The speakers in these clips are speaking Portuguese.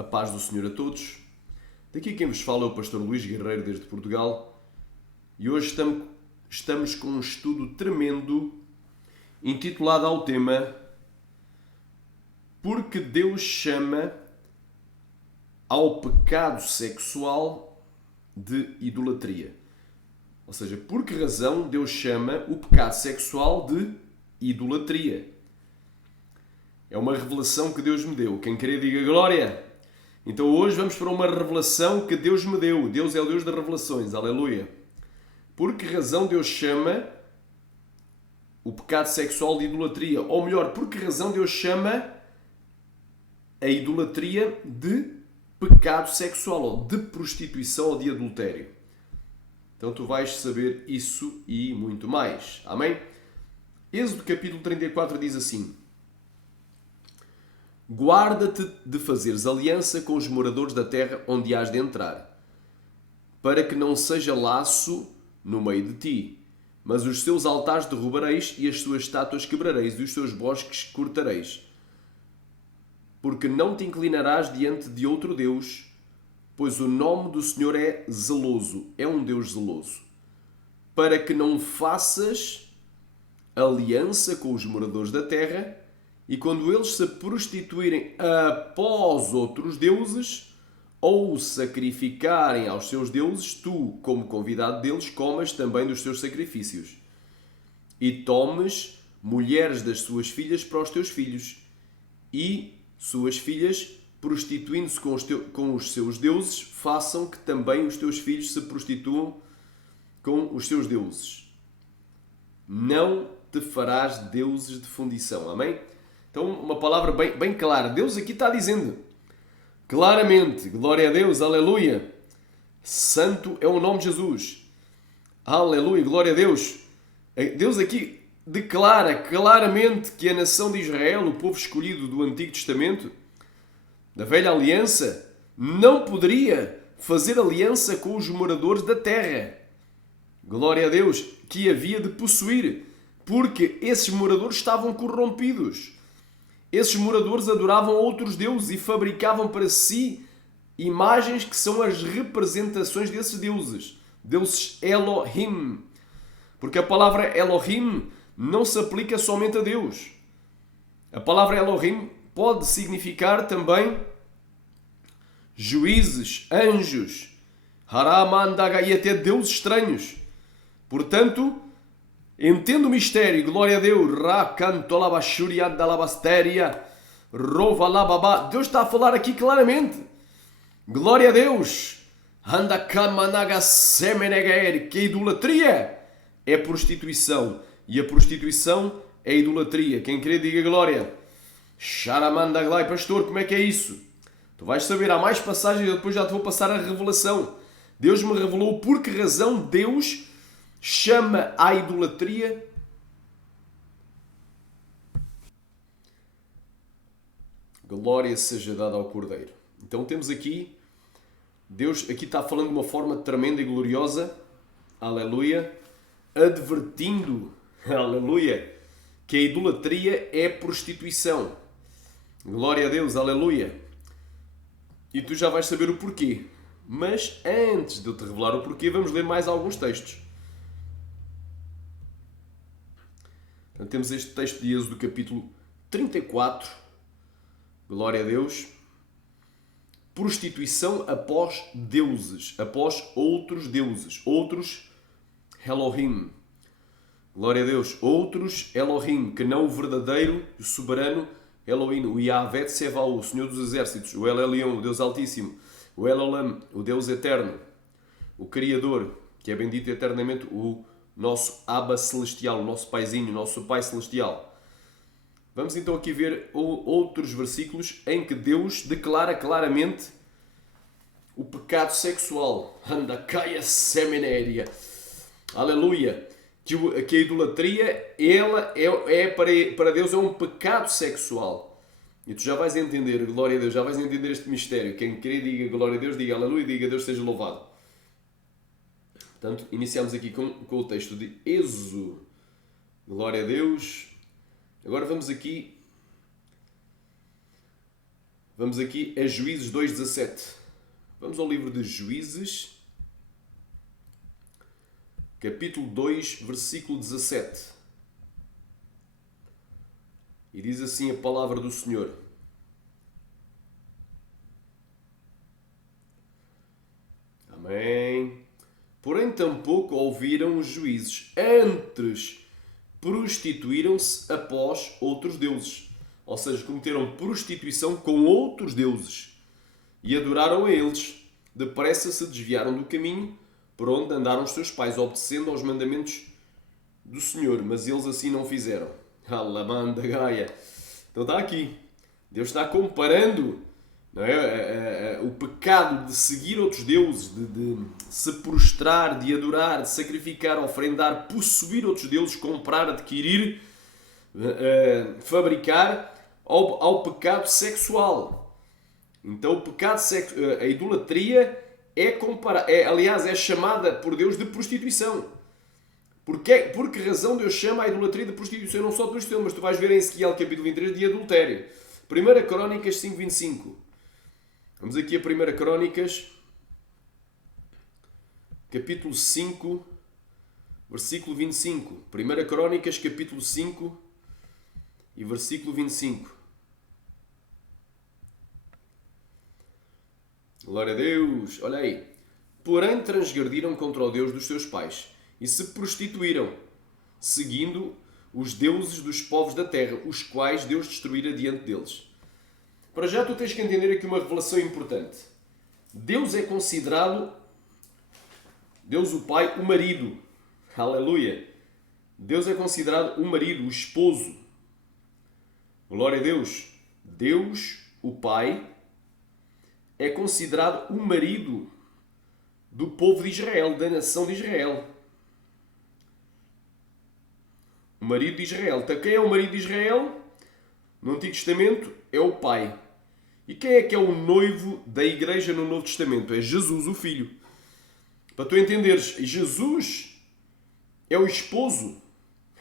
A paz do Senhor a todos. Daqui quem vos fala é o pastor Luís Guerreiro desde Portugal e hoje estamos com um estudo tremendo intitulado ao tema Porque Deus chama ao pecado sexual de idolatria. Ou seja, por que razão Deus chama o pecado sexual de idolatria? É uma revelação que Deus me deu. Quem querer diga glória. Então hoje vamos para uma revelação que Deus me deu. Deus é o Deus das revelações. Aleluia. Por que razão Deus chama o pecado sexual de idolatria? Ou melhor, por que razão Deus chama a idolatria de pecado sexual, ou de prostituição ou de adultério? Então tu vais saber isso e muito mais. Amém? Êxodo capítulo 34 diz assim: Guarda-te de fazeres aliança com os moradores da terra onde hás de entrar, para que não seja laço no meio de ti, mas os seus altares derrubareis e as suas estátuas quebrareis e os seus bosques cortareis. Porque não te inclinarás diante de outro Deus, pois o nome do Senhor é zeloso, é um Deus zeloso, para que não faças aliança com os moradores da terra, e quando eles se prostituírem após outros deuses, ou sacrificarem aos seus deuses, tu, como convidado deles, comas também dos seus sacrifícios. E tomes mulheres das suas filhas para os teus filhos, e suas filhas, prostituindo-se com os seus deuses, façam que também os teus filhos se prostituam com os seus deuses. Não te farás deuses de fundição. Amém? Então, uma palavra bem clara. Deus aqui está dizendo claramente, glória a Deus, aleluia. Santo é o nome de Jesus. Aleluia, glória a Deus. Deus aqui declara claramente que a nação de Israel, o povo escolhido do Antigo Testamento, da Velha Aliança, não poderia fazer aliança com os moradores da terra. Glória a Deus, que havia de possuir, porque esses moradores estavam corrompidos. Esses moradores adoravam outros deuses e fabricavam para si imagens que são as representações desses deuses. Deuses Elohim. Porque a palavra Elohim não se aplica somente a Deus. A palavra Elohim pode significar também juízes, anjos, Haramandaga e até deuses estranhos. Portanto, entenda o mistério, glória a Deus. Deus está a falar aqui claramente. Glória a Deus. Que a idolatria é prostituição. E a prostituição é idolatria. Quem quer diga glória. Sharamandaglai, pastor, como é que é isso? Tu vais saber, há mais passagens e depois já te vou passar a revelação. Deus me revelou por que razão Deus chama a idolatria glória seja dada ao Cordeiro. Então temos aqui, Deus aqui está falando de uma forma tremenda e gloriosa, aleluia, advertindo, aleluia, que a idolatria é prostituição. Glória a Deus, aleluia. E tu já vais saber o porquê. Mas antes de eu te revelar o porquê, vamos ler mais alguns textos. Então, temos este texto de Êxodo, capítulo 34. Glória a Deus. Prostituição após deuses, após outros deuses, outros Elohim. Glória a Deus. Outros Elohim, que não o verdadeiro e soberano Elohim, o Yahvé Tsevaú, o Senhor dos Exércitos, o El Elyon, o Deus Altíssimo, o El Olam, o Deus Eterno, o Criador, que é bendito eternamente, o nosso Abba Celestial, o nosso Paizinho, o nosso Pai Celestial. Vamos então aqui ver outros versículos em que Deus declara claramente o pecado sexual. Andakaya semenéria. Aleluia. Que a idolatria, ela para Deus é um pecado sexual. E tu já vais entender, glória a Deus, já vais entender este mistério. Quem querer diga glória a Deus, diga aleluia, diga Deus seja louvado. Portanto, iniciamos aqui com o texto de Êxodo. Glória a Deus. Agora vamos Vamos aqui a Juízes 2:17. Vamos ao livro de Juízes, capítulo 2, versículo 17. E diz assim a palavra do Senhor. Amém. Porém, tampouco ouviram os juízes, antes prostituíram-se após outros deuses. Ou seja, cometeram prostituição com outros deuses e adoraram a eles. Depressa se desviaram do caminho por onde andaram os seus pais, obedecendo aos mandamentos do Senhor. Mas eles assim não fizeram. Alamanda Gaia. Então está aqui. Deus está comparando, não é, o pecado de seguir outros deuses, de se prostrar, de adorar, de sacrificar, ofrendar, possuir outros deuses, comprar, adquirir, fabricar, ao pecado sexual. Então o pecado a idolatria aliás, é chamada por Deus de prostituição. Por que razão Deus chama a idolatria de prostituição? Não só de prostituição, mas tu vais ver em Ezequiel capítulo 23 de adultério. 1 Crónicas 5:25. Vamos aqui a 1 Crónicas, capítulo 5, versículo 25. 1 Crónicas, capítulo 5 e versículo 25. Glória a Deus! Olha aí. Porém transgrediram contra o Deus dos seus pais e se prostituíram, seguindo os deuses dos povos da terra, os quais Deus destruíra diante deles. Para já tu tens que entender aqui uma revelação importante. Deus é considerado, Deus o Pai, o marido. Aleluia! Deus é considerado o marido, o esposo. Glória a Deus! Deus, o Pai, é considerado o marido do povo de Israel, da nação de Israel. O marido de Israel. Então, quem é o marido de Israel? No Antigo Testamento é o pai. E quem é que é o noivo da igreja no Novo Testamento? É Jesus, o Filho. Para tu entenderes, Jesus é o esposo.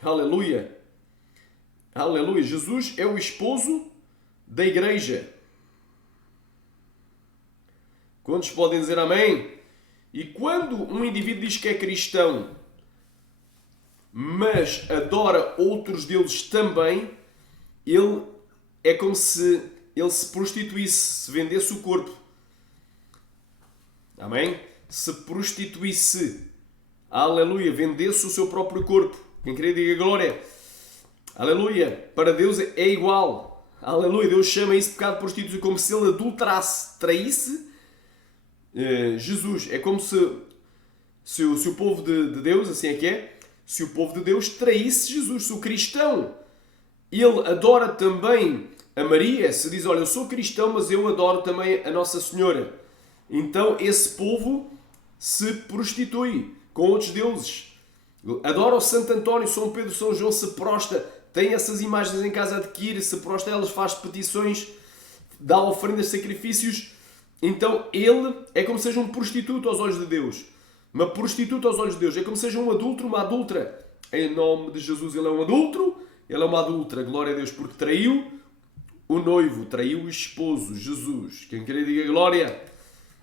Aleluia. Aleluia. Jesus é o esposo da igreja. Quantos podem dizer amém? E quando um indivíduo diz que é cristão, mas adora outros deuses também, ele é como se ele se prostituísse, se vendesse o corpo. Amém? Se prostituísse. Aleluia. Vendesse o seu próprio corpo. Quem queria diga glória. Aleluia. Para Deus é igual. Aleluia. Deus chama isso de pecado de prostituição, como se ele adulterasse, traísse Jesus. É como se o povo de Deus, assim é que é, se o povo de Deus traísse Jesus. Se o cristão, ele adora também a Maria, se diz, olha, eu sou cristão, mas eu adoro também a Nossa Senhora. Então esse povo se prostitui com outros deuses. Adora o Santo António, São Pedro, São João, se prostra, tem essas imagens em casa, adquire, se prostra, elas faz petições, dá ofrendas, sacrifícios. Então ele é como se seja um prostituto aos olhos de Deus. Uma prostituta aos olhos de Deus. É como se seja um adúltero, uma adúltera. Em nome de Jesus, ele é um adúltero, ele é uma adúltera. Glória a Deus, porque traiu o noivo, traiu o esposo, Jesus. Quem quer diga glória.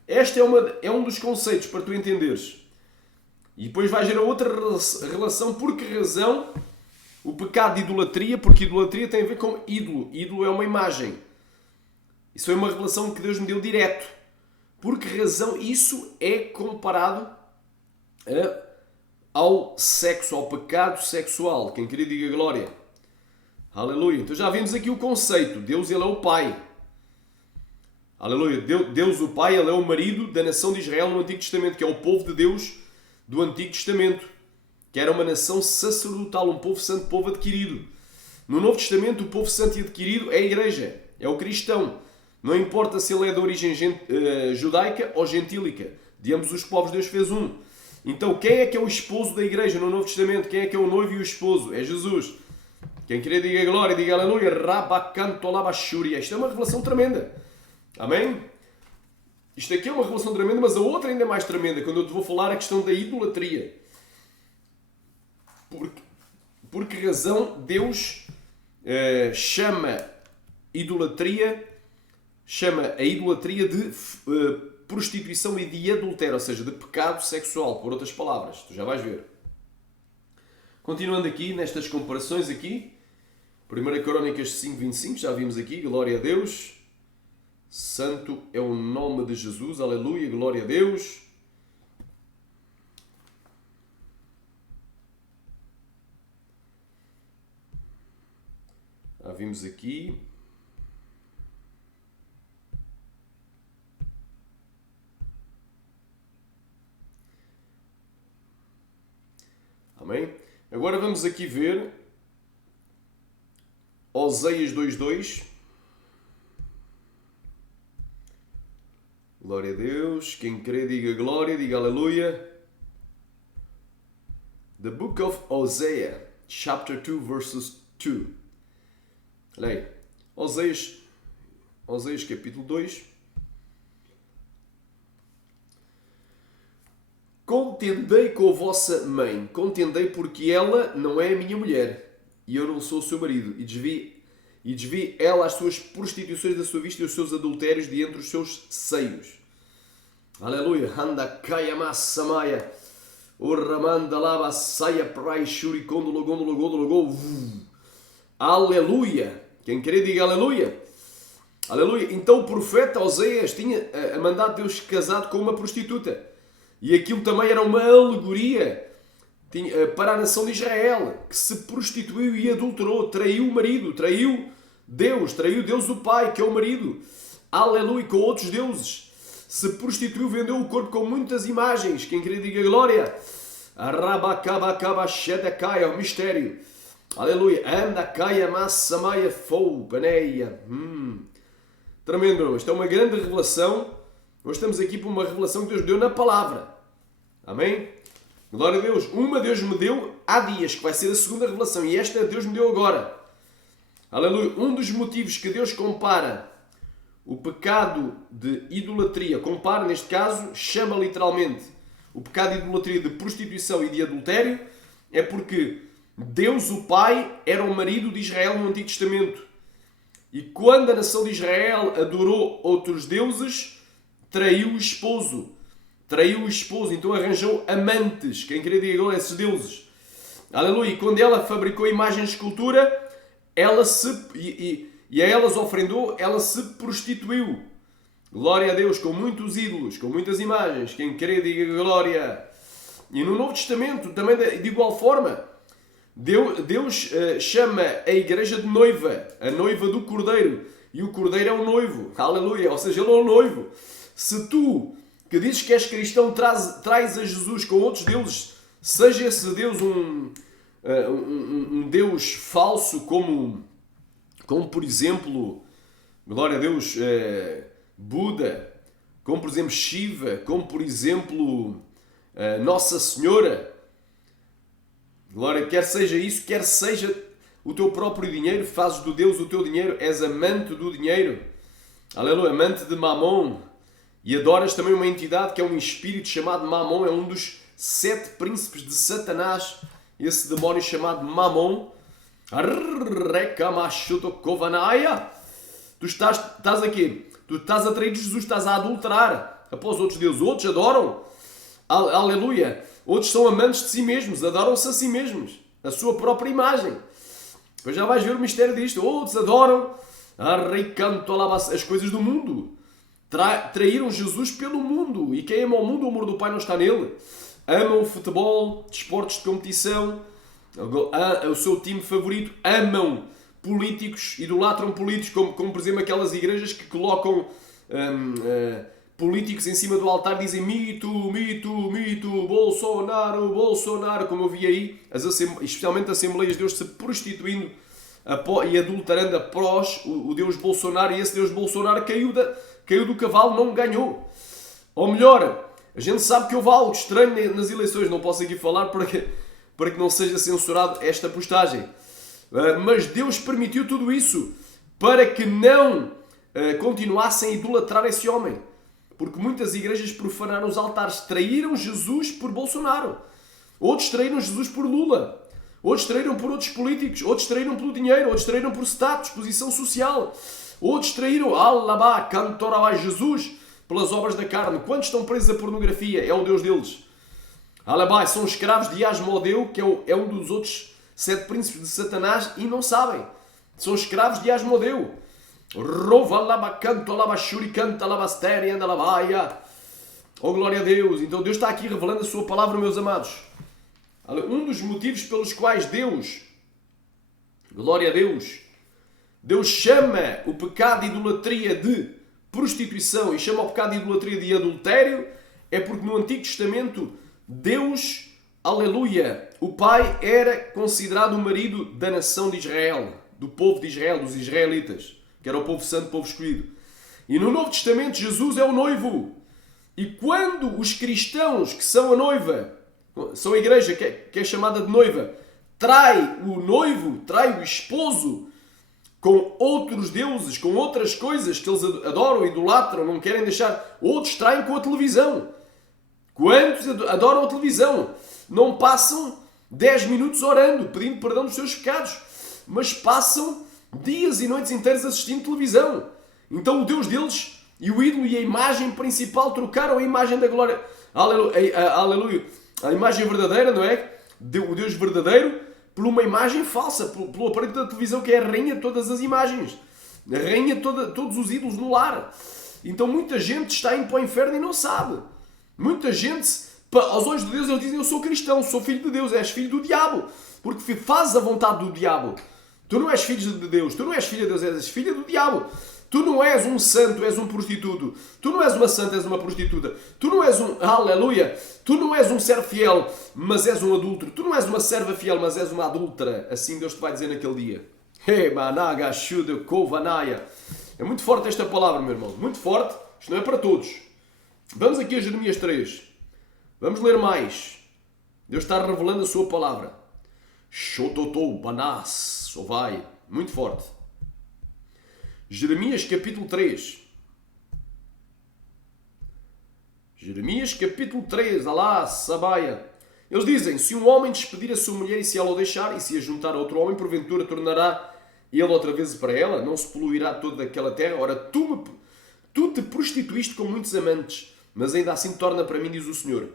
Este é um dos conceitos para tu entenderes. E depois vais ver a outra relação. Por que razão o pecado de idolatria? Porque idolatria tem a ver com ídolo. Ídolo é uma imagem. Isso é uma revelação que Deus me deu direto. Por que razão isso é comparado ao sexo, ao pecado sexual? Quem queria diga glória. Aleluia. Então já vimos aqui o conceito. Deus, ele é o Pai. Aleluia. Deus, o Pai, ele é o marido da nação de Israel no Antigo Testamento, que é o povo de Deus do Antigo Testamento, que era uma nação sacerdotal, um povo santo, povo adquirido. No Novo Testamento, o povo santo e adquirido é a igreja, é o cristão. Não importa se ele é de origem judaica ou gentílica. De ambos os povos Deus fez um. Então quem é que é o esposo da igreja no Novo Testamento? Quem é que é o noivo e o esposo? É Jesus. Quem querer diga glória, diga aleluia. Rabacantolabashuria. Isto é uma revelação tremenda. Amém? Isto aqui é uma revelação tremenda, mas a outra ainda é mais tremenda, quando eu te vou falar a questão da idolatria. Por que razão Deus chama idolatria chama a idolatria de prostituição e de adultério, ou seja, de pecado sexual, por outras palavras. Tu já vais ver. Continuando aqui, nestas comparações aqui, 1 Crónicas 5:25, já vimos aqui, glória a Deus. Santo é o nome de Jesus, aleluia, glória a Deus. Já vimos aqui. Amém? Agora vamos aqui ver Oséias 2:2. Glória a Deus. Quem crê, diga glória, diga aleluia. The book of Hosea, chapter 2, verses 2. Olha aí. Oséias capítulo 2. Contendei com a vossa mãe. Contendei porque ela não é a minha mulher e eu não sou o seu marido. E desvie ela as suas prostituições da sua vista e os seus adultérios de entre os seus seios. Aleluia. Anda kaya massamaya. Orramanda lava saia prai shuri condolo gondolo gondolo. Aleluia. Quem quer diga aleluia. Aleluia. Então o profeta Oséias tinha a mandado Deus casado com uma prostituta. E aquilo também era uma alegoria para a nação de Israel, que se prostituiu e adulterou, traiu o marido, traiu Deus o Pai, que é o marido, aleluia, com outros deuses, se prostituiu, vendeu o corpo com muitas imagens, quem queria diga glória, arrabacabacabachedacai, o mistério, aleluia, andacaya massamaya fou, paneia, tremendo, isto é uma grande revelação. Hoje estamos aqui para uma revelação que Deus deu na palavra. Amém? Glória a Deus. Uma Deus me deu há dias, que vai ser a segunda revelação. E esta Deus me deu agora. Aleluia. Um dos motivos que Deus compara o pecado de idolatria, compara neste caso, chama literalmente o pecado de idolatria de prostituição e de adultério, é porque Deus o Pai era o marido de Israel no Antigo Testamento. E quando a nação de Israel adorou outros deuses, traiu o esposo, então arranjou amantes, quem queria dizer agora, esses deuses, aleluia, e quando ela fabricou imagens de escultura, e a elas ofrendou, ela se prostituiu, glória a Deus, com muitos ídolos, com muitas imagens, quem queria diga glória, e no Novo Testamento, também de igual forma, Deus chama a igreja de noiva, a noiva do Cordeiro, e o Cordeiro é o noivo, aleluia, ou seja, ele é o noivo. Se tu, que dizes que és cristão, traz a Jesus com outros deuses, seja esse Deus um Deus falso, como por exemplo, glória a Deus, Buda, como por exemplo Shiva, como por exemplo Nossa Senhora, glória, quer seja isso, quer seja o teu próprio dinheiro, fazes do Deus o teu dinheiro, és amante do dinheiro, aleluia, amante de Mamon, e adoras também uma entidade que é um espírito chamado Mamon, é um dos 7 príncipes de Satanás, esse demónio chamado Mamon. Tu estás aqui, tu estás a trair Jesus, estás a adulterar após outros deuses. Outros adoram, aleluia, outros são amantes de si mesmos, adoram-se a si mesmos, a sua própria imagem. Depois já vais ver o mistério disto. Outros adoram as coisas do mundo. Traíram Jesus pelo mundo. E quem ama o mundo, o amor do Pai não está nele. Amam o futebol, desportos de competição, o seu time favorito. Amam políticos, idolatram políticos, como por exemplo aquelas igrejas que colocam políticos em cima do altar, dizem mito, Bolsonaro, como eu vi aí, especialmente Assembleias de Deus se prostituindo e adulterando após o Deus Bolsonaro, e esse Deus Bolsonaro caiu do cavalo, não ganhou. Ou melhor, a gente sabe que houve algo estranho nas eleições, não posso aqui falar para que não seja censurado esta postagem. Mas Deus permitiu tudo isso para que não continuassem a idolatrar esse homem. Porque muitas igrejas profanaram os altares, traíram Jesus por Bolsonaro. Outros traíram Jesus por Lula. Outros traíram por outros políticos. Outros traíram pelo dinheiro. Outros traíram por status, posição social. Outros traíram, alabá, cantorabá, Jesus, pelas obras da carne. Quantos estão presos à pornografia? É o Deus deles. Alabá, são escravos de Asmodeu, que é um dos outros 7 príncipes de Satanás, e não sabem. São escravos de Asmodeu. Rova, alabá, canto, alabá, shuri, canta, alabá, stéria, anda, alabaia. Oh, glória a Deus! Então Deus está aqui revelando a sua palavra, meus amados. Um dos motivos pelos quais Deus, glória a Deus, Deus chama o pecado de idolatria de prostituição e chama o pecado de idolatria de adultério, é porque no Antigo Testamento Deus, aleluia, o Pai era considerado o marido da nação de Israel, do povo de Israel, dos israelitas, que era o povo santo, o povo escolhido. E no Novo Testamento Jesus é o noivo. E quando os cristãos que são a noiva, são a igreja que é chamada de noiva, trai o noivo, trai o esposo com outros deuses, com outras coisas que eles adoram, idolatram, não querem deixar, outros traem com a televisão. Quantos adoram a televisão? Não passam 10 minutos orando, pedindo perdão dos seus pecados, mas passam dias e noites inteiras assistindo televisão. Então o Deus deles e o ídolo e a imagem principal trocaram a imagem da glória. Aleluia. A imagem verdadeira, não é? O Deus verdadeiro por uma imagem falsa, pelo aparelho da televisão que é a rainha de todas as imagens. A rainha de todos os ídolos no lar. Então muita gente está indo para o inferno e não sabe. Muita gente, aos olhos de Deus, eles dizem: eu sou cristão, sou filho de Deus, és filho do diabo. Porque fazes a vontade do diabo. Tu não és filho de Deus, tu não és filho de Deus, és filho do diabo. Tu não és um santo, és um prostituto. Tu não és uma santa, és uma prostituta. Tu não és um, aleluia, tu não és um servo fiel, mas és um adúltero. Tu não és uma serva fiel, mas és uma adúltera. Assim Deus te vai dizer naquele dia. É muito forte esta palavra, meu irmão. Muito forte. Isto não é para todos. Vamos aqui a Jeremias 3. Vamos ler mais. Deus está revelando a sua palavra. Shototou, banas, sovai. Muito forte. Jeremias capítulo 3. Jeremias capítulo 3. Alá, sabaia. Eles dizem: se um homem despedir a sua mulher e se ela o deixar e se a juntar a outro homem, porventura tornará ele outra vez para ela? Não se poluirá toda aquela terra? Ora, tu te prostituíste com muitos amantes, mas ainda assim torna para mim, diz o Senhor.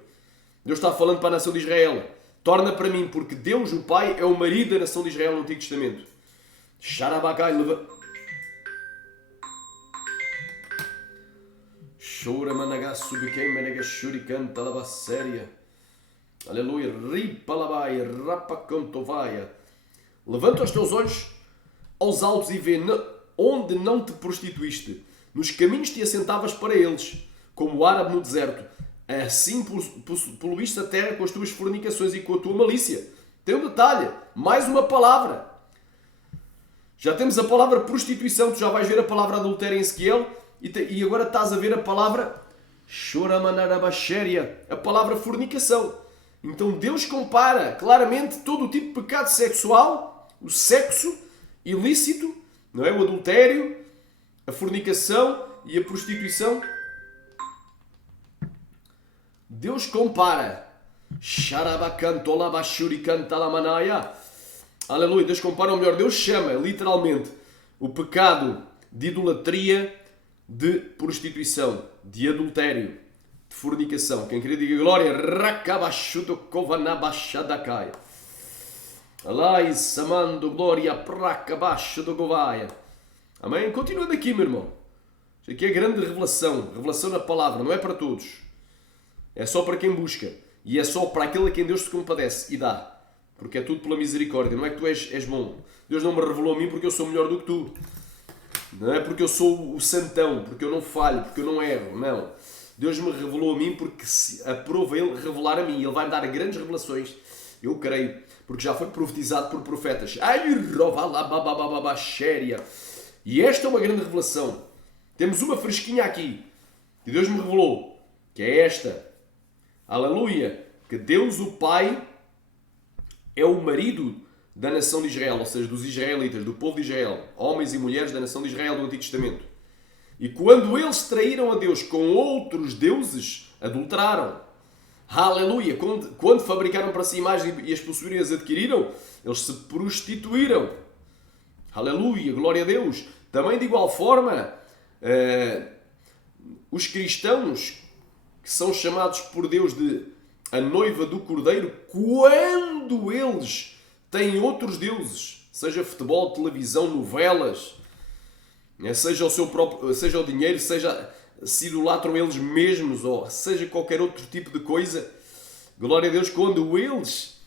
Deus está falando para a nação de Israel. Torna para mim, porque Deus, o Pai, é o marido da nação de Israel no Antigo Testamento. Xarabacai, Chora managaço biquem menegashurican talabasséria. Aleluia. Ripalabai, rapacantovaia. Levanta os teus olhos aos altos e vê onde não te prostituíste. Nos caminhos te assentavas para eles, como o árabe no deserto. Assim poluíste a terra com as tuas fornicações e com a tua malícia. Tem um detalhe, mais uma palavra. Já temos a palavra prostituição, tu já vais ver a palavra adultério em Ezequiel. E agora estás a ver a palavra choramanarabachéria, a palavra fornicação. Então Deus compara claramente todo o tipo de pecado sexual, o sexo ilícito, não é? O adultério, a fornicação e a prostituição. Deus compara. Aleluia. Deus compara, ou melhor, Deus chama literalmente o pecado de idolatria, de prostituição, de adultério, de fornicação. Quem queria diga glória. Alai samando glória pracabaixo do govaia. Amém? Continuando aqui, meu irmão. Isto aqui é grande revelação. Revelação na palavra. Não é para todos. É só para quem busca. E é só para aquele a quem Deus se compadece e dá. Porque é tudo pela misericórdia. Não é que tu és bom. Deus não me revelou a mim porque eu sou melhor do que tu. Não é porque eu sou o santão, porque eu não falho, porque eu não erro, não. Deus me revelou a mim porque aprova Ele revelar a mim. Ele vai me dar grandes revelações. Eu creio, porque já foi profetizado por profetas. E esta é uma grande revelação. Temos uma fresquinha aqui, que Deus me revelou, que é esta. Aleluia! Que Deus, o Pai, é o marido da nação de Israel, ou seja, dos israelitas, do povo de Israel, homens e mulheres da nação de Israel do Antigo Testamento. E quando eles traíram a Deus com outros deuses, adulteraram. Aleluia! Quando fabricaram para si imagens e as possuíram e as adquiriram, eles se prostituíram. Aleluia! Glória a Deus! Também de igual forma, os cristãos que são chamados por Deus de a noiva do Cordeiro, quando eles têm outros deuses, seja futebol, televisão, novelas, seja o seu próprio, seja o dinheiro, seja se idolatram eles mesmos, ou seja qualquer outro tipo de coisa, glória a Deus, quando eles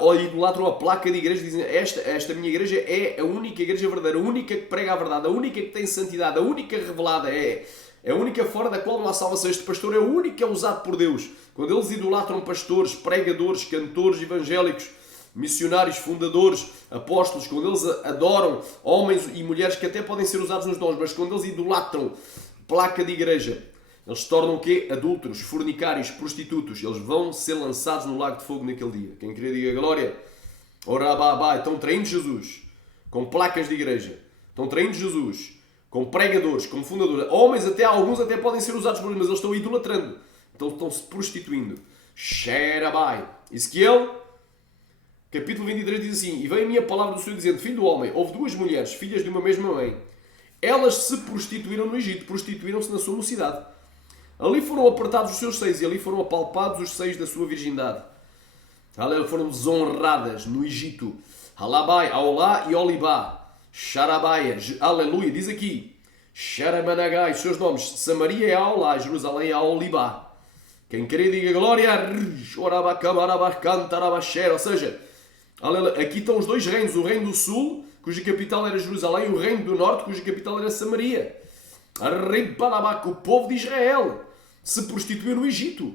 ou idolatram a placa de igreja, dizem esta minha igreja é a única igreja verdadeira, a única que prega a verdade, a única que tem santidade, a única revelada, é a única fora da qual não há salvação. Este pastor é o único que é usado por Deus. Quando eles idolatram pastores, pregadores, cantores evangélicos, missionários, fundadores, apóstolos, quando eles adoram homens e mulheres que até podem ser usados nos dons, mas quando eles idolatram placa de igreja, eles se tornam o quê? Adúlteros, fornicários, prostitutos. Eles vão ser lançados no lago de fogo naquele dia. Quem queria diga glória. Orababá. Estão traindo Jesus com placas de igreja. Estão traindo Jesus com pregadores, com fundadores. Homens, alguns até podem ser usados por eles, mas eles estão idolatrando. Então estão-se prostituindo. Xerabai. Ezequiel, capítulo 23, diz assim: E veio a minha palavra do Senhor dizendo: Filho do homem, houve duas mulheres, filhas de uma mesma mãe. Elas se prostituíram no Egito, prostituíram-se na sua mocidade. Ali foram apertados os seus seios e ali foram apalpados os seios da sua virgindade. Ali foram desonradas no Egito. Halabai, Aolá e Olibá. Xarabaia, aleluia, diz aqui. Xaramanagai, seus nomes. Samaria é Aolá, Jerusalém é Olibá. Quem querer diga glória. Ou seja, aqui estão os dois reinos. O reino do sul, cuja capital era Jerusalém, e o reino do norte, cuja capital era Samaria. O povo de Israel se prostituiu no Egito.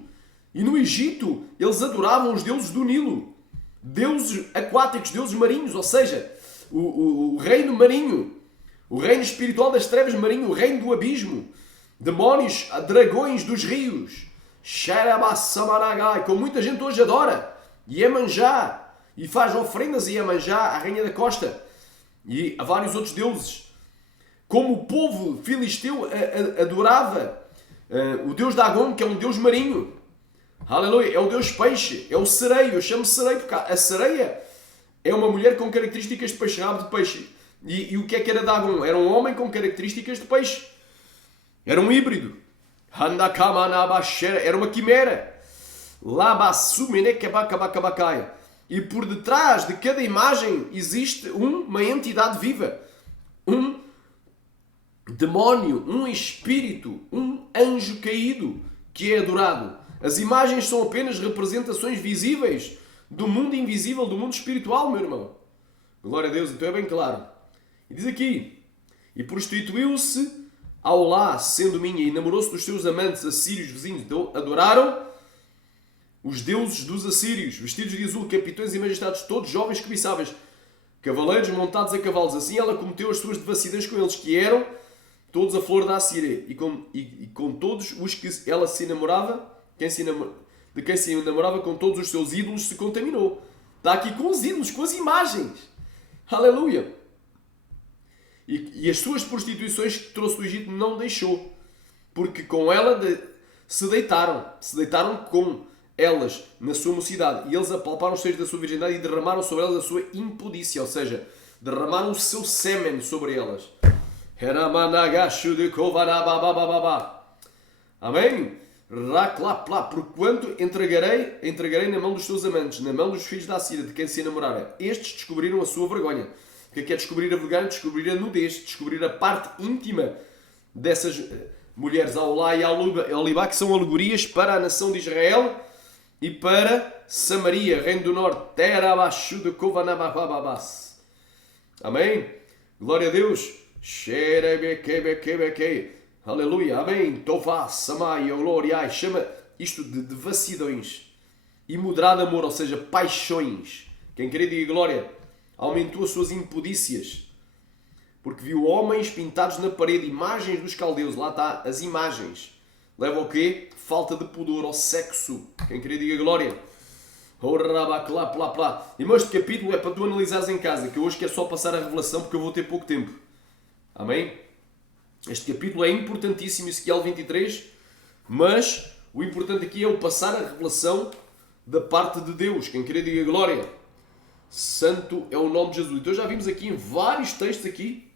E no Egito eles adoravam os deuses do Nilo. Deuses aquáticos, deuses marinhos. Ou seja, o reino marinho. O reino espiritual das trevas marinho. O reino do abismo. Demónios, dragões dos rios. Xarabassamanagai, como muita gente hoje adora. Iemanjá. E faz ofrendas a Iemanjá, a rainha da costa. E a vários outros deuses. Como o povo filisteu adorava o deus Dagon, que é um deus marinho. Aleluia. É o deus peixe. É o sereio. Eu chamo sereio porque a sereia é uma mulher com características de peixe, rabo de peixe. E o que era Dagon? Era um homem com características de peixe. Era um híbrido. Era uma quimera. E por detrás de cada imagem existe uma entidade viva. Um demónio, um espírito, um anjo caído que é adorado. As imagens são apenas representações visíveis do mundo invisível, do mundo espiritual, meu irmão. Glória a Deus, então é bem claro. E diz aqui: E prostituiu-se Aolá, sendo minha, e namorou-se dos seus amantes assírios vizinhos. Então adoraram os deuses dos assírios, vestidos de azul, capitães e magistrados, todos jovens cobiçáveis, cavaleiros montados a cavalos. Assim ela cometeu as suas devassidões com eles, que eram todos a flor da Assíria, e com todos os que ela se namorava, de quem se namorava, com todos os seus ídolos se contaminou. Está aqui com os ídolos, com as imagens. Aleluia! E as suas prostituições que trouxe do Egito não deixou, porque com ela se deitaram com elas na sua mocidade, e eles apalparam os seios da sua virgindade e derramaram sobre elas a sua impudícia, ou seja, derramaram o seu sêmen sobre elas. Amém? Porquanto entregarei na mão dos teus amantes, na mão dos filhos da Assíria, de quem se enamorarem. Estes descobriram a sua vergonha. O que é descobrir a vergonha? Descobrir a nudez, descobrir a parte íntima dessas mulheres, Aolá e Olibá, que são alegorias para a nação de Israel e para Samaria, reino do norte. Amém? Glória a Deus. Aleluia, amém. Tová, Samai, Glória. Chama isto de devassidões. Imoderado amor, ou seja, paixões. Quem querer diga glória. Aumentou as suas impudícias. Porque viu homens pintados na parede, imagens dos caldeus. Lá está, as imagens. Leva ao quê? Falta de pudor, ao sexo. Quem querer diga glória. Irmãos, este capítulo é para tu analisares em casa, que eu hoje quero só passar a revelação porque eu vou ter pouco tempo. Amém? Este capítulo é importantíssimo, Ezequiel 23, mas o importante aqui é o passar a revelação da parte de Deus. Quem querer diga glória. Santo é o nome de Jesus. Então já vimos aqui em vários textos aqui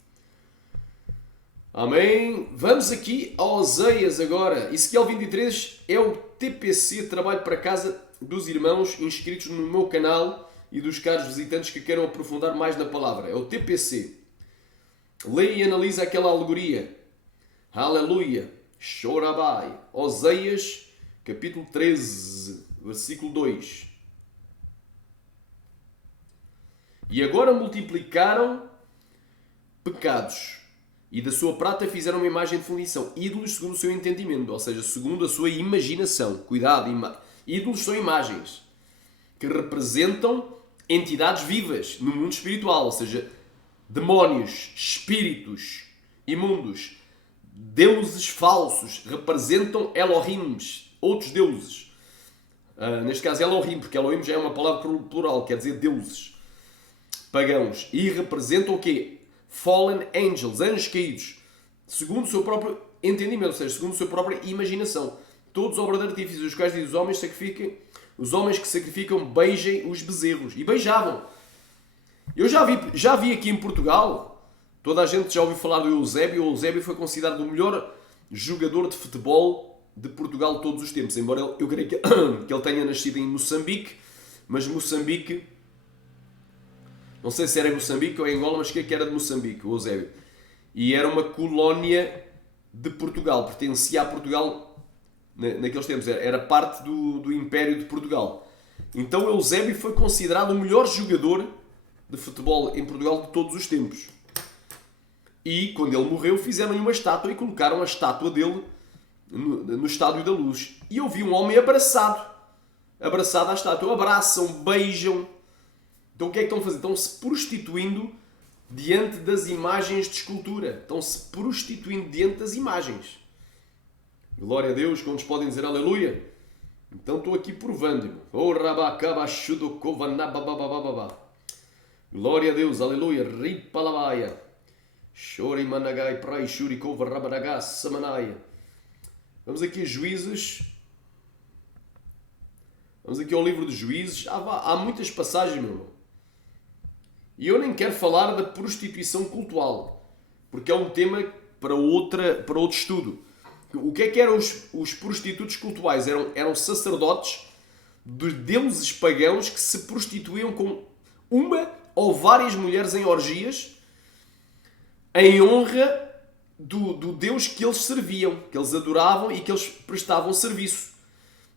Amém. Vamos aqui a Oseias agora. Ezequiel 23 é o TPC, Trabalho para Casa, dos irmãos inscritos no meu canal e dos caros visitantes que queiram aprofundar mais na palavra. É o TPC. Leia e analisa aquela alegoria. Aleluia. Chorabai. Oseias, capítulo 13, versículo 2. E agora multiplicaram pecados, e da sua prata fizeram uma imagem de fundição. Ídolos segundo o seu entendimento, ou seja, segundo a sua imaginação. Cuidado, ídolos são imagens que representam entidades vivas no mundo espiritual, ou seja, demónios, espíritos imundos, deuses falsos, representam Elohims, outros deuses. Neste caso Elohim, porque Elohim já é uma palavra plural, quer dizer deuses pagãos. E representam o quê? Fallen angels, anjos caídos, segundo o seu próprio entendimento, ou seja, segundo a sua própria imaginação. Todos obra de artifícios, os quais diz os homens que sacrificam beijem os bezerros. E beijavam. Eu já vi aqui em Portugal, toda a gente já ouviu falar do Eusébio. O Eusébio foi considerado o melhor jogador de futebol de Portugal de todos os tempos, embora eu creio que ele tenha nascido em Moçambique, mas Moçambique, não sei se era Moçambique ou Angola, mas que era de Moçambique, o Eusébio. E era uma colónia de Portugal, pertencia a Portugal naqueles tempos, era parte do Império de Portugal. Então Eusébio foi considerado o melhor jogador de futebol em Portugal de todos os tempos. E quando ele morreu fizeram-lhe uma estátua e colocaram a estátua dele no Estádio da Luz. E eu vi um homem abraçado à estátua. Abraçam, beijam. Então o que é que estão a fazer? Estão-se prostituindo diante das imagens de escultura. Estão-se prostituindo diante das imagens. Glória a Deus, quantos podem dizer aleluia? Então estou aqui provando. Glória a Deus, aleluia. Ripalabaia. Shori managai prai shuri kova rabanaga samanaya. Vamos aqui a Juízes. Vamos aqui ao livro de Juízes. Há muitas passagens, meu irmão. E eu nem quero falar da prostituição cultual, porque é um tema para outro estudo. O que é que eram os prostitutos cultuais? Eram sacerdotes de deuses pagãos que se prostituíam com uma ou várias mulheres em orgias em honra do Deus que eles serviam, que eles adoravam e que eles prestavam serviço.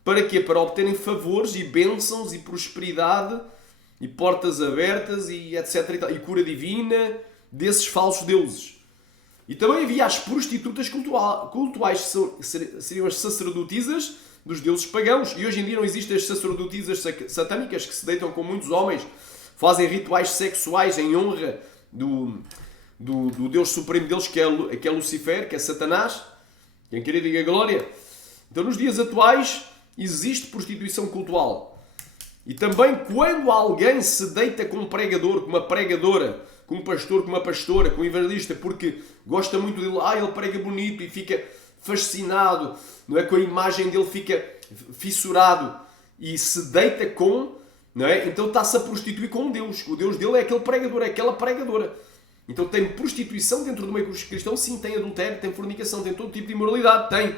Para quê? Para obterem favores e bênçãos e prosperidade e portas abertas e etc. E cura divina desses falsos deuses. E também havia as prostitutas cultuais, que seriam as sacerdotisas dos deuses pagãos. E hoje em dia não existem as sacerdotisas satânicas que se deitam com muitos homens, fazem rituais sexuais em honra do Deus supremo deles, que é Lucifer, que é Satanás. Quem querer diga glória. Então nos dias atuais existe prostituição cultual. E também quando alguém se deita com um pregador, com uma pregadora, com um pastor, com uma pastora, com um evangelista, porque gosta muito dele, ele prega bonito e fica fascinado, não é? Com a imagem dele fica fissurado e se deita com, não é? Então está-se a prostituir com um Deus. O Deus dele é aquele pregador, é aquela pregadora. Então tem prostituição dentro do meio cristão, sim, tem adultério, tem fornicação, tem todo tipo de imoralidade, tem.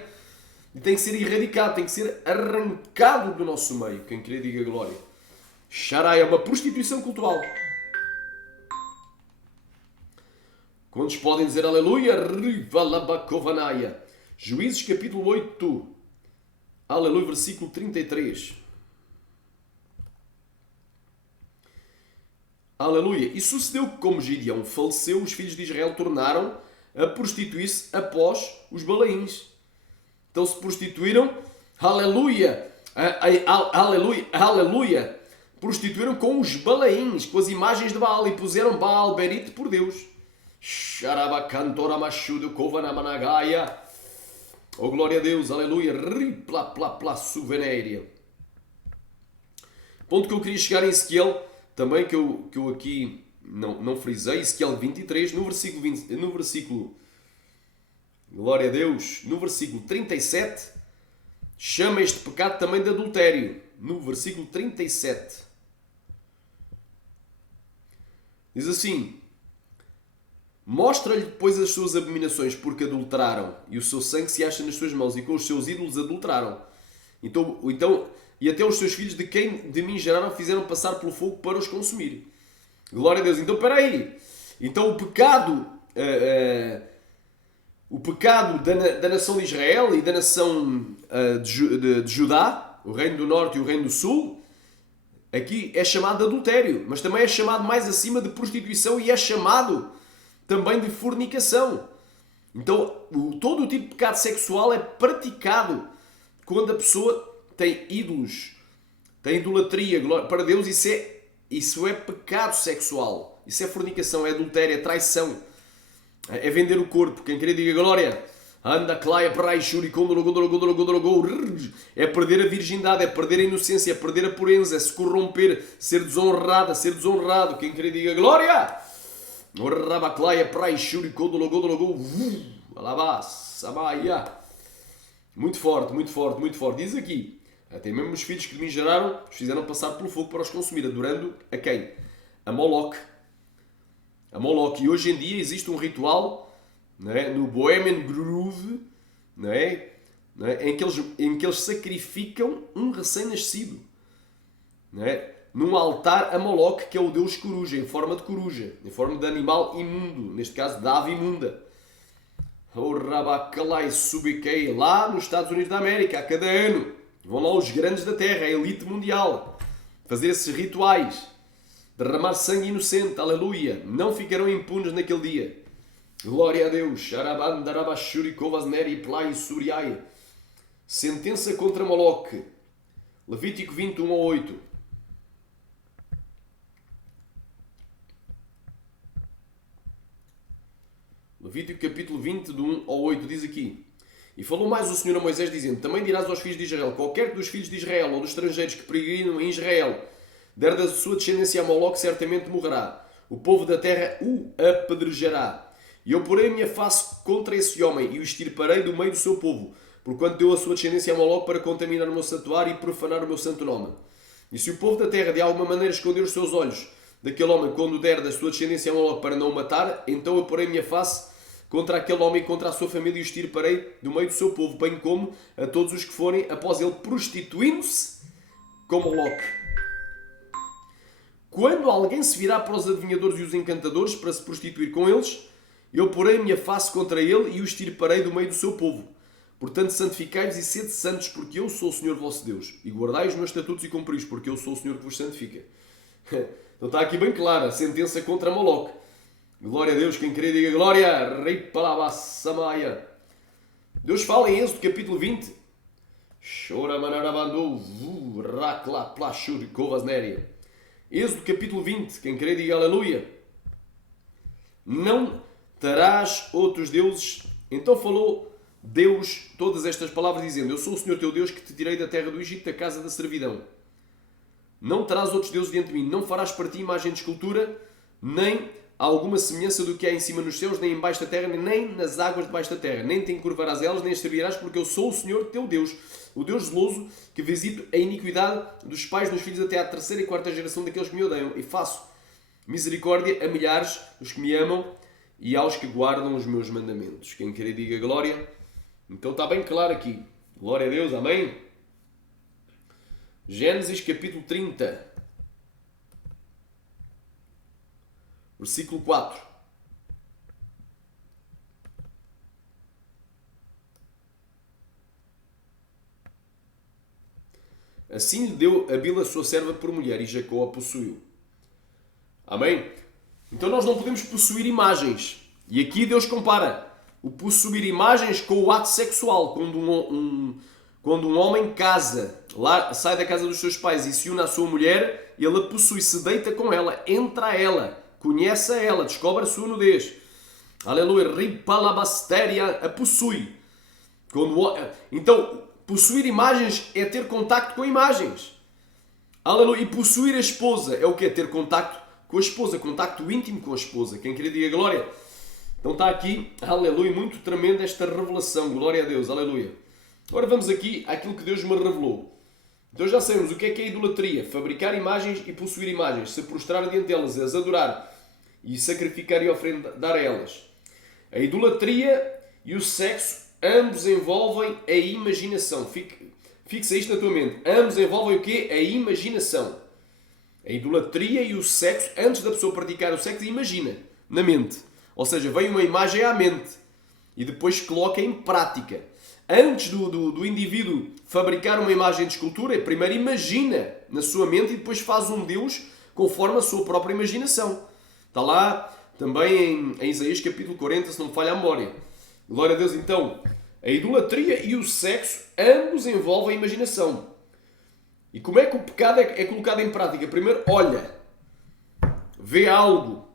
E tem que ser erradicado, tem que ser arrancado do nosso meio. Quem querer diga glória. Xarai é uma prostituição cultural. Quantos podem dizer aleluia? Rivalabakovanaya. Juízes capítulo 8. Aleluia, versículo 33. Aleluia. E sucedeu que, como Gideão faleceu, os filhos de Israel tornaram a prostituir-se após os Balaíns. Então se prostituíram, aleluia, aleluia, aleluia, prostituíram com os Balaíns, com as imagens de Baal, e puseram Baal Berite por Deus. Oh glória a Deus, aleluia, suvenéria. Ponto que eu queria chegar em Ezequiel, também que eu aqui não frisei, Ezequiel 23, no versículo glória a Deus, no versículo 37, chama este pecado também de adultério. No versículo 37. Diz assim: Mostra-lhe depois as suas abominações, porque adulteraram, e o seu sangue se acha nas suas mãos, e com os seus ídolos adulteraram. E até os seus filhos, de quem de mim geraram, fizeram passar pelo fogo para os consumir. Glória a Deus. Então, espera aí. Então, o pecado da nação de Israel e da nação de Judá, o reino do norte e o reino do sul, aqui é chamado de adultério, mas também é chamado mais acima de prostituição e é chamado também de fornicação. Então, todo o tipo de pecado sexual é praticado quando a pessoa tem ídolos, tem idolatria para Deus. Isso é pecado sexual. Isso é fornicação, é adultério, é traição. É vender o corpo. Quem querer diga glória. Anda, claia, praia, churi, é perder a virgindade, é perder a inocência, é perder a pureza, é se corromper, ser desonrada, ser desonrado. Quem querer diga glória. Muito forte, muito forte, muito forte. Diz aqui, até mesmo os filhos que me geraram os fizeram passar pelo fogo para os consumir, adorando a quem? A Moloch. A Moloch. E hoje em dia existe um ritual, não é? No Bohemian Groove, não é? Não é? Em que eles sacrificam um recém-nascido, não é? Num altar a Moloch, que é o deus coruja, em forma de coruja, em forma de animal imundo, neste caso de ave imunda. O Rabacalai Subiquei, lá nos Estados Unidos da América, a cada ano, vão lá os grandes da terra, a elite mundial, fazer esses rituais, derramar sangue inocente, aleluia, não ficarão impunes naquele dia. Glória a Deus. Sentença contra Moloch. Levítico 21 a 8. Levítico capítulo 20, de 1 ao 8, diz aqui: E falou mais o Senhor a Moisés, dizendo: Também dirás aos filhos de Israel: Qualquer dos filhos de Israel ou dos estrangeiros que peregrinam em Israel der da sua descendência a Moloch, certamente morrerá. O povo da terra o apedrejará. E eu porei a minha face contra esse homem e o extirparei do meio do seu povo, porquanto deu a sua descendência a Moloch para contaminar o meu santuário e profanar o meu santo nome. E se o povo da terra de alguma maneira esconder os seus olhos daquele homem quando der da sua descendência a Moloch para não o matar, então eu porei a minha face contra aquele homem e contra a sua família e o extirparei do meio do seu povo, bem como a todos os que forem após ele prostituindo-se com Moloch. Quando alguém se virá para os adivinhadores e os encantadores para se prostituir com eles, eu porei a minha face contra ele e o extirparei do meio do seu povo. Portanto, santificai-vos e sede santos, porque eu sou o Senhor vosso Deus. E guardai os meus estatutos e cumpri-os, porque eu sou o Senhor que vos santifica. Então está aqui bem clara a sentença contra Moloch. Glória a Deus, quem querer diga glória. Rei Palabassamaya. Deus fala em Êxodo capítulo 20. Êxodo capítulo 20. Quem querer diga aleluia. Não terás outros deuses. Então falou Deus todas estas palavras dizendo: Eu sou o Senhor teu Deus que te tirei da terra do Egito, da casa da servidão. Não terás outros deuses diante de mim. Não farás para ti imagem de escultura, nem alguma semelhança do que há em cima nos céus, nem embaixo da terra, nem nas águas debaixo da terra. Nem te encurvarás a elas, nem as servirás, porque eu sou o Senhor teu Deus, o Deus zeloso, que visito a iniquidade dos pais nos filhos até à terceira e quarta geração daqueles que me odeiam, e faço misericórdia a milhares dos que me amam e aos que guardam os meus mandamentos. Quem querer diga glória. Então está bem claro aqui. Glória a Deus, amém? Gênesis capítulo 30. Versículo 4. Assim lhe deu a Bila sua serva por mulher e Jacó a possuiu. Amém? Então nós não podemos possuir imagens. E aqui Deus compara o possuir imagens com o ato sexual. Quando um homem casa, lá, sai da casa dos seus pais e se une à sua mulher, ele a possui, se deita com ela, entra a ela, conhece a ela, descobre a sua nudez. Aleluia. Ripalabastéria a possui. Então, possuir imagens é ter contacto com imagens. Aleluia. E possuir a esposa é o quê? Ter contacto com a esposa, contacto íntimo com a esposa. Quem queria diga glória. Então está aqui, aleluia, muito tremenda esta revelação. Glória a Deus, aleluia. Agora vamos aqui àquilo que Deus me revelou. Então já sabemos o que é idolatria. Fabricar imagens e possuir imagens. Se prostrar diante delas, as adorar. e sacrificar e oferendar a elas. A idolatria e o sexo, ambos envolvem a imaginação. Fixa isto na tua mente. Ambos envolvem o quê? A imaginação. A idolatria e o sexo, antes da pessoa praticar o sexo, imagina na mente. Ou seja, vem uma imagem à mente e depois coloca em prática. Antes do indivíduo fabricar uma imagem de escultura, primeiro imagina na sua mente e depois faz um Deus conforme a sua própria imaginação. Está lá também em Isaías capítulo 40, se não me falha a memória. Glória a Deus. Então, a idolatria e o sexo, ambos envolvem a imaginação. E como é que o pecado é colocado em prática? Primeiro, olha, vê algo,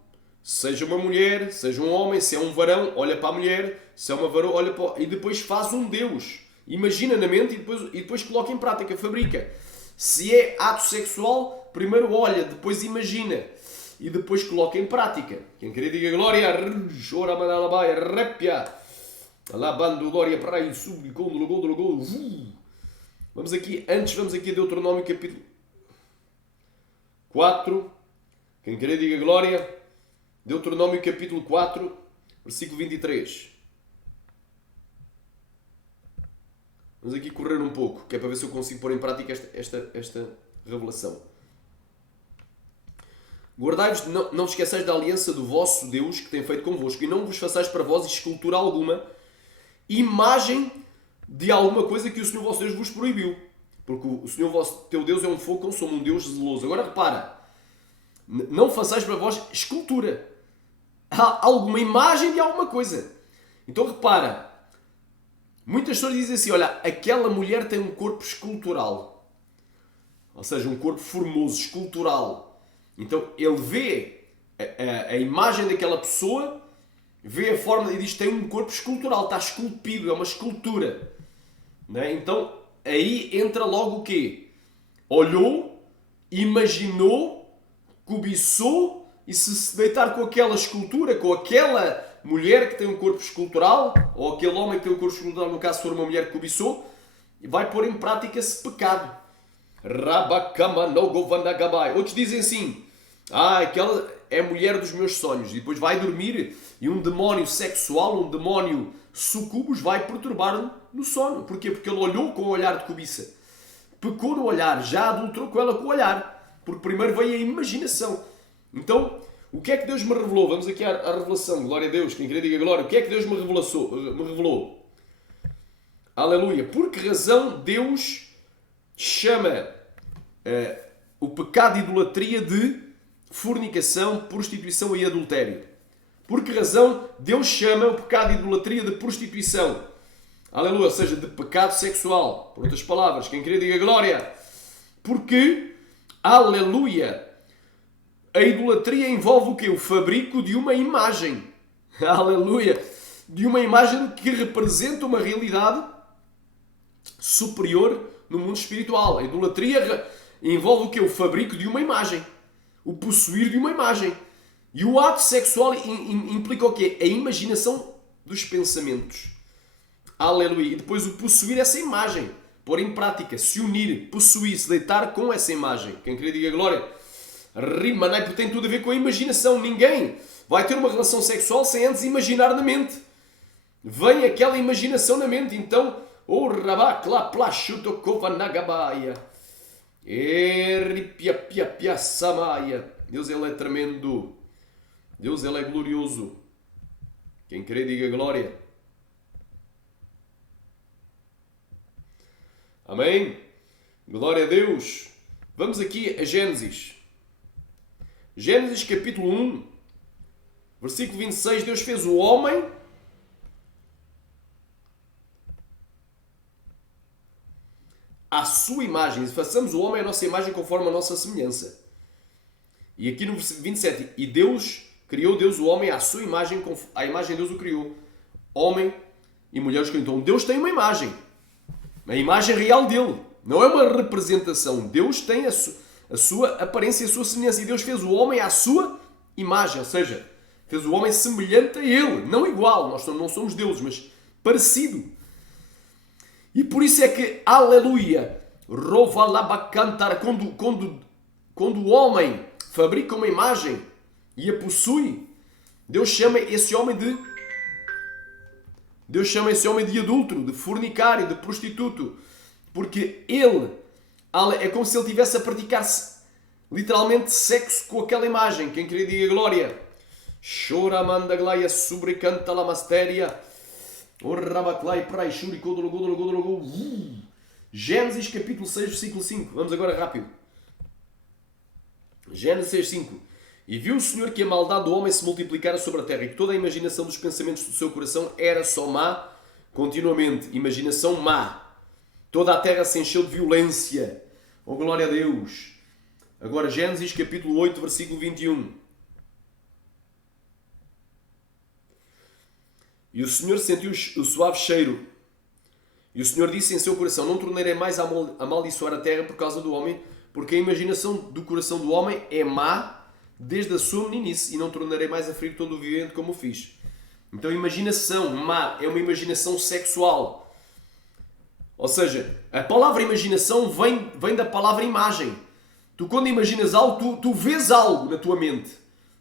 seja uma mulher, seja um homem, se é um varão, olha para a mulher, se é uma varoa, olha para... E depois faz um Deus. Imagina na mente e depois coloca em prática, fabrica. Se é ato sexual, primeiro olha, depois imagina. E depois coloca em prática. Quem querer diga glória, ora manalabai, repia, alabando glória para aí, vamos aqui a Deuteronômio capítulo 4. Quem querer diga glória. Deuteronômio capítulo 4, versículo 23. Vamos aqui correr um pouco, que é para ver se eu consigo pôr em prática esta revelação. Guardai-vos, não vos esqueçais da aliança do vosso Deus que tem feito convosco, e não vos façais para vós escultura alguma, imagem de alguma coisa que o Senhor vosso Deus vos proibiu. Porque o Senhor vosso, teu Deus é um fogo consome, um Deus zeloso. Agora repara, não façais para vós escultura. Há alguma imagem de alguma coisa. Então repara, muitas pessoas dizem assim, olha, aquela mulher tem um corpo escultural. Ou seja, um corpo formoso, escultural. Então ele vê a imagem daquela pessoa, vê a forma e diz que tem um corpo escultural, está esculpido, é uma escultura. Não é? Então aí entra logo o quê? Olhou, imaginou, cobiçou, e se deitar com aquela escultura, com aquela mulher que tem um corpo escultural, ou aquele homem que tem um corpo escultural, no caso se for uma mulher que cobiçou, vai pôr em prática esse pecado. Outros dizem assim, aquela é a mulher dos meus sonhos, e depois vai dormir e um demónio sexual, um demónio sucubus vai perturbar-lo no sono. Porquê? Porque ele olhou com o olhar de cobiça, pecou no olhar, já adulterou com ela com o olhar, porque primeiro veio a imaginação. Então, o que é que Deus me revelou? Vamos aqui à revelação, glória a Deus, quem querer diga glória. O que é que Deus me revelou? Aleluia. Por que razão Deus chama o pecado de idolatria de fornicação, prostituição e adultério? Por que razão Deus chama o pecado de idolatria de prostituição? Aleluia, ou seja, de pecado sexual. Por outras palavras, quem querer diga glória. Porque, aleluia, a idolatria envolve o quê? O fabrico de uma imagem. Aleluia. De uma imagem que representa uma realidade superior no mundo espiritual. A idolatria envolve o quê? O fabrico de uma imagem. O possuir de uma imagem. E o ato sexual implica o quê? A imaginação dos pensamentos. Aleluia. E depois o possuir essa imagem. Pôr em prática. Se unir. Possuir. Se deitar com essa imagem. Quem querer diga glória. Rimanai, porque tem tudo a ver com a imaginação. Ninguém vai ter uma relação sexual sem antes imaginar na mente. Vem aquela imaginação na mente. Então, o rabakla plachuto kovanagabaia. Eripia samaia. Deus, Ele é tremendo. Deus, Ele é glorioso. Quem querer diga glória. Amém? Glória a Deus. Vamos aqui a Gênesis. Gênesis capítulo 1, versículo 26. Deus fez o homem à sua imagem. Façamos o homem à nossa imagem conforme a nossa semelhança. E aqui no versículo 27. E Deus criou Deus o homem à sua imagem, à imagem de Deus o criou. Homem e mulher os criou. Então Deus tem uma imagem. A imagem real dele. Não é uma representação. Deus tem a sua aparência e a sua semelhança. E Deus fez o homem à sua imagem. Ou seja, fez o homem semelhante a ele. Não igual. Nós não somos deuses, mas parecido. E por isso é que, aleluia, quando o homem fabrica uma imagem, e a possui, Deus chama esse homem de adúltero, de fornicário, de prostituto. Porque ele é como se ele estivesse a praticar literalmente sexo com aquela imagem. Quem queria diga glória. Chora manda glaia sobrecanta la mastéria. Gênesis capítulo 6, versículo 5. Vamos agora rápido. Gênesis 6, 5. E viu o Senhor que a maldade do homem se multiplicara sobre a terra e que toda a imaginação dos pensamentos do seu coração era só má continuamente. Imaginação má. Toda a terra se encheu de violência. Oh, glória a Deus. Agora, Gênesis capítulo 8, versículo 21. E o Senhor sentiu o suave cheiro. E o Senhor disse em seu coração: não tornarei mais a amaldiçoar a terra por causa do homem, porque a imaginação do coração do homem é má desde a sua meninice, e não tornarei mais a ferir todo o vivente como o fiz. Então, imaginação má é uma imaginação sexual. Ou seja, a palavra imaginação vem da palavra imagem. Tu, quando imaginas algo, tu vês algo na tua mente.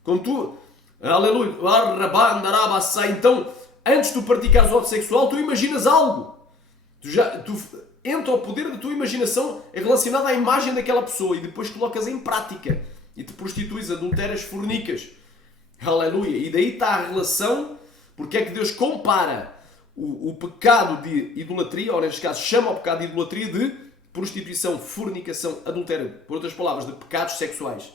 Quando tu... Aleluia. Então, antes de tu praticares o ato sexual, tu imaginas algo. Entra o poder da tua imaginação relacionado à imagem daquela pessoa e depois colocas em prática. E te prostituis, adulteras, fornicas. Aleluia. E daí está a relação, porque é que Deus compara o pecado de idolatria, ou neste caso chama o pecado de idolatria de prostituição, fornicação, adultério. Por outras palavras, de pecados sexuais.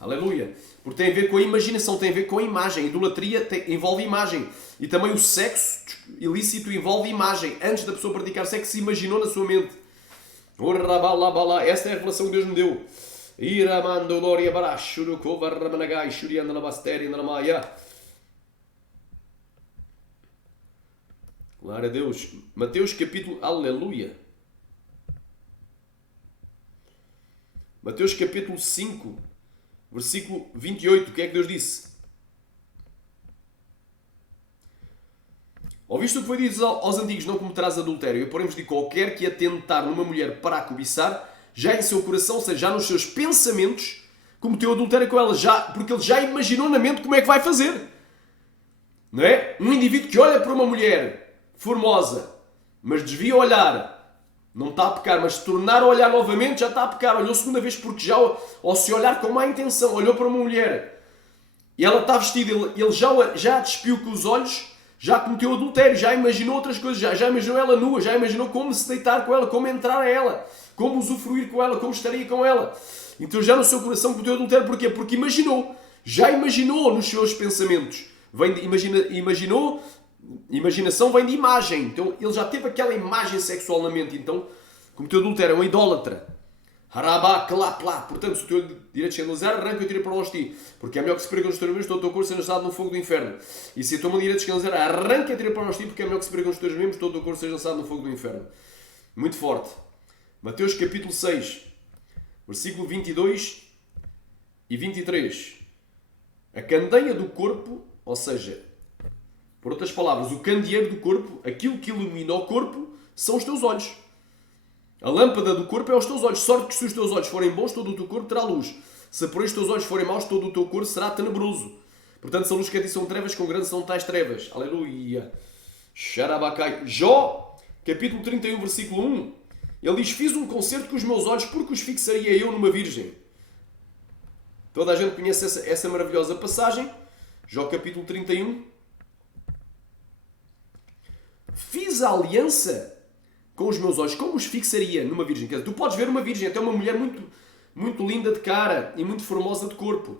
Aleluia. Porque tem a ver com a imaginação, tem a ver com a imagem. A idolatria envolve imagem. E também o sexo ilícito envolve imagem. Antes da pessoa praticar sexo, se imaginou na sua mente. Esta é a relação que Deus me deu. Glória a Deus. Mateus capítulo... Aleluia. Mateus capítulo 5, versículo 28. O que é que Deus disse? Ouviste o que foi dito aos antigos: não cometerás adultério. E poremos de qualquer que atentar numa mulher para a cobiçar, já em seu coração, ou seja, já nos seus pensamentos, cometeu adultério com ela, porque ele já imaginou na mente como é que vai fazer. Não é? Um indivíduo que olha para uma mulher formosa, mas desvia o olhar, não está a pecar, mas se tornar a olhar novamente, já está a pecar. Olhou segunda vez porque já, ou se olhar com má intenção, olhou para uma mulher e ela está vestida, ele já despiu com os olhos, já cometeu adultério, já imaginou outras coisas, já imaginou ela nua, já imaginou como se deitar com ela, como entrar a ela, como usufruir com ela, como estaria com ela. Então já no seu coração cometeu adultério. Porquê? Porque imaginou. Já imaginou nos seus pensamentos. Imaginação vem de imagem. Então ele já teve aquela imagem sexual na mente. Então cometeu adultério, é um idólatra. Harabá, clá, plá. Portanto, se o teu direito escandalizar, arranca e tira para longe de ti. Porque é melhor que se perca nos teus membros, todo o teu corpo seja lançado no fogo do inferno. E se a tua mão direita escandalizar, arranca e tira para longe de ti, porque é melhor que se perca nos teus membros, todo o teu corpo seja lançado no fogo do inferno. Muito forte. Mateus capítulo 6, versículo 22 e 23. A candeia do corpo, ou seja, por outras palavras, o candeeiro do corpo, aquilo que ilumina o corpo, são os teus olhos. A lâmpada do corpo é os teus olhos. Sorte que se os teus olhos forem bons, todo o teu corpo terá luz. Se porém os teus olhos forem maus, todo o teu corpo será tenebroso. Portanto, se a luz que a ti são trevas, com grande são tais trevas. Aleluia. Xarabacai. Jó, capítulo 31, versículo 1. Ele diz: fiz um concerto com os meus olhos, porque os fixaria eu numa virgem. Toda a gente conhece essa maravilhosa passagem. Jó capítulo 31. Fiz a aliança com os meus olhos. Como os fixaria numa virgem? Quer dizer, tu podes ver uma virgem, até uma mulher muito, muito linda de cara e muito formosa de corpo.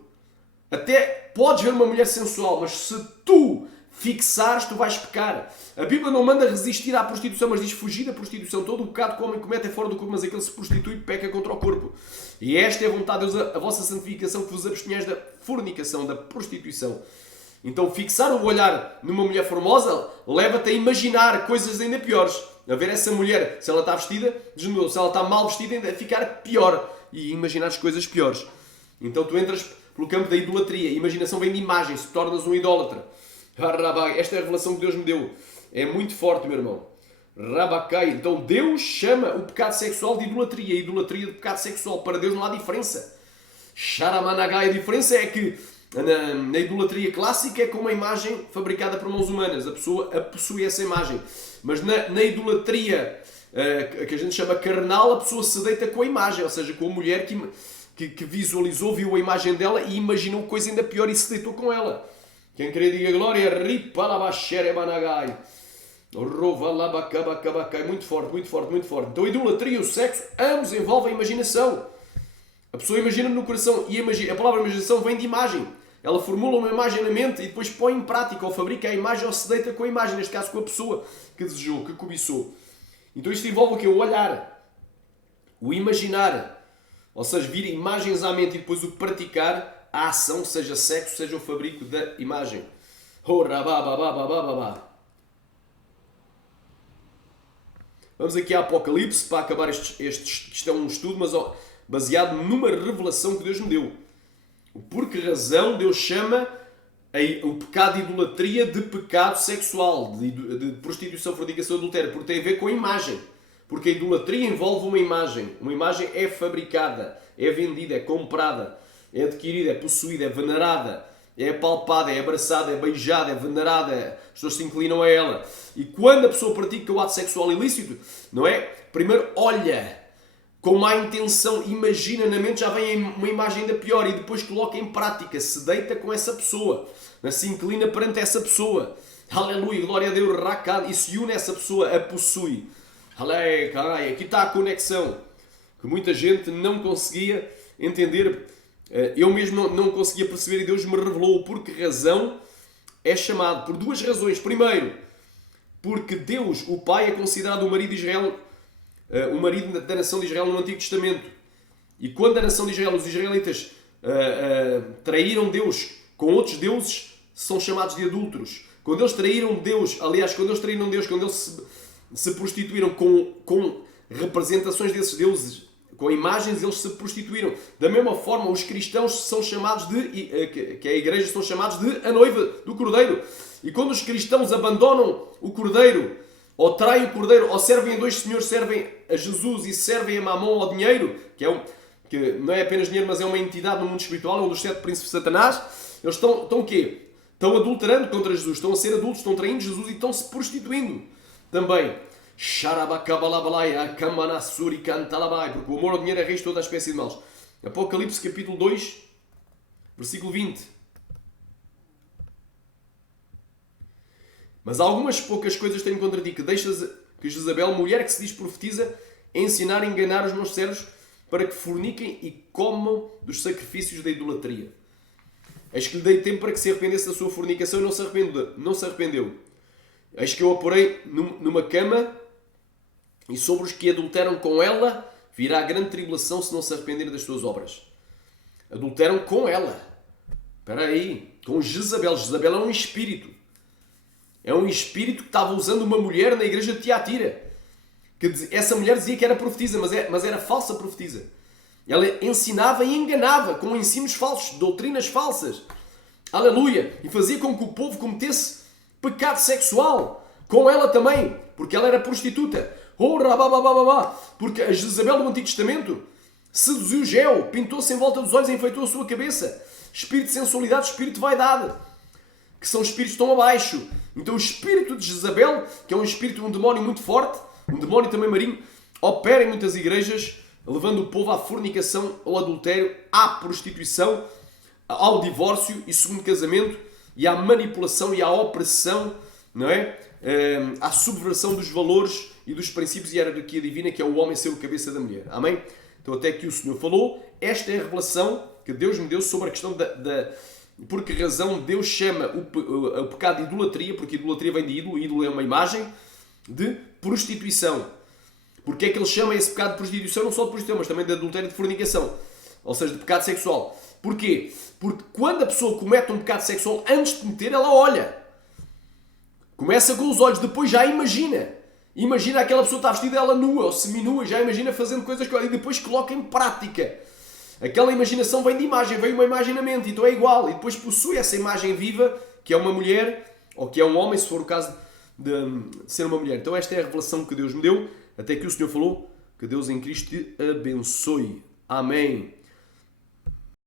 Até podes ver uma mulher sensual, mas se tu fixares, tu vais pecar. A Bíblia não manda resistir à prostituição, mas diz fugir da prostituição. Todo o pecado que o homem comete é fora do corpo, mas aquele que se prostitui peca contra o corpo. E esta é a vontade de Deus, a vossa santificação, que vos abstenhais da fornicação, da prostituição. Então fixar o olhar numa mulher formosa leva-te a imaginar coisas ainda piores. A ver essa mulher, se ela está vestida, desnudou. Se ela está mal vestida, ainda ficar pior. E imaginar as coisas piores. Então tu entras pelo campo da idolatria. A imaginação vem de imagem, se tornas um idólatra. Esta é a revelação que Deus me deu. É muito forte, meu irmão. Rabakai. Então Deus chama o pecado sexual de idolatria. A idolatria de pecado sexual. Para Deus não há diferença. Sharamanagai. A diferença é que Na idolatria clássica é com uma imagem fabricada por mãos humanas. A pessoa possui essa imagem. Mas na idolatria que a gente chama carnal, a pessoa se deita com a imagem. Ou seja, com a mulher que visualizou, viu a imagem dela e imaginou coisa ainda pior e se deitou com ela. Quem querer diga glória, ripa labaxere banagai. Muito forte, muito forte, muito forte. Então a idolatria e o sexo, ambos envolvem a imaginação. A pessoa imagina no coração e a palavra imaginação vem de imagem. Ela formula uma imagem na mente e depois põe em prática, ou fabrica a imagem ou se deita com a imagem, neste caso com a pessoa que desejou, que cobiçou. Então isto envolve o quê? O olhar, o imaginar, ou seja, vir imagens à mente e depois o praticar, a ação, seja sexo, seja o fabrico da imagem. Vamos aqui a Apocalipse para acabar isto é um estudo, mas baseado numa revelação que Deus me deu. Por que razão Deus chama o pecado de idolatria de pecado sexual, de prostituição, fornicação, adultério? Porque tem a ver com a imagem. Porque a idolatria envolve uma imagem. Uma imagem é fabricada, é vendida, é comprada, é adquirida, é possuída, é venerada, é palpada, é abraçada, é beijada, é venerada, as pessoas se inclinam a ela. E quando a pessoa pratica o ato sexual ilícito, não é? Primeiro olha com má intenção, imagina na mente, já vem uma imagem ainda pior e depois coloca em prática, se deita com essa pessoa, se inclina perante essa pessoa. Aleluia, glória a Deus, e se une essa pessoa, a possui. Aleluia, aqui está a conexão que muita gente não conseguia entender. Eu mesmo não conseguia perceber e Deus me revelou por que razão é chamado. Por duas razões. Primeiro, porque Deus, o Pai, é considerado o marido de Israel, o marido da nação de Israel no Antigo Testamento. E quando a nação de Israel, os israelitas, traíram Deus com outros deuses, são chamados de adúlteros. Quando eles traíram Deus, quando eles se prostituíram com representações desses deuses, com imagens, eles se prostituíram. Da mesma forma, os cristãos são chamados que é a igreja, são chamados de a noiva do Cordeiro. E quando os cristãos abandonam o Cordeiro, ou traem o Cordeiro, ou servem a dois senhores, servem a Jesus e servem a Mamon ou ao dinheiro, que não é apenas dinheiro, mas é uma entidade no mundo espiritual, é um dos 7 príncipes de Satanás, eles estão o quê? Estão adulterando contra Jesus, estão a ser adultos, estão traindo Jesus e estão se prostituindo também. Porque o amor ao dinheiro é raiz de toda a espécie de males. Apocalipse capítulo 2, versículo 20. Mas algumas poucas coisas tenho contra ti, que deixas que Jezabel, mulher que se diz profetiza, ensinar a enganar os meus servos para que forniquem e comam dos sacrifícios da idolatria. Eis que lhe dei tempo para que se arrependesse da sua fornicação e não se arrependeu. Eis que eu a porei numa cama e sobre os que adulteram com ela virá grande tribulação se não se arrependerem das suas obras. Adulteram com ela. Espera aí. Com Jezabel. Jezabel é um espírito. É um espírito que estava usando uma mulher na igreja de Tiatira. Essa mulher dizia que era profetisa, mas era falsa profetisa. Ela ensinava e enganava com ensinos falsos, doutrinas falsas. Aleluia! E fazia com que o povo cometesse pecado sexual. Com ela também, porque ela era prostituta. Porque a Jezabel do Antigo Testamento seduziu Geu, pintou-se em volta dos olhos e enfeitou a sua cabeça. Espírito de sensualidade, espírito de vaidade, que são espíritos tão abaixo. Então o espírito de Jezabel, que é um espírito, um demónio muito forte, um demónio também marinho, opera em muitas igrejas, levando o povo à fornicação, ao adultério, à prostituição, ao divórcio e segundo casamento, e à manipulação e à opressão, não é? À subversão dos valores e dos princípios e hierarquia divina, que é o homem ser o cabeça da mulher. Amém? Então até que o Senhor falou, esta é a revelação que Deus me deu sobre a questão por que razão Deus chama o pecado de idolatria, porque idolatria vem de ídolo é uma imagem, de prostituição. Porque é que ele chama esse pecado de prostituição, não só de prostituição, mas também de adultério e de fornicação, ou seja, de pecado sexual. Porquê? Porque quando a pessoa comete um pecado sexual, antes de cometer, ela olha. Começa com os olhos, depois já imagina. Imagina aquela pessoa está vestida ela nua ou seminua, já imagina fazendo coisas que e depois coloca em prática. Aquela imaginação vem de imagem, vem uma imagem na mente, então é igual. E depois possui essa imagem viva, que é uma mulher, ou que é um homem, se for o caso de ser uma mulher. Então esta é a revelação que Deus me deu, até que o Senhor falou, que Deus em Cristo te abençoe. Amém.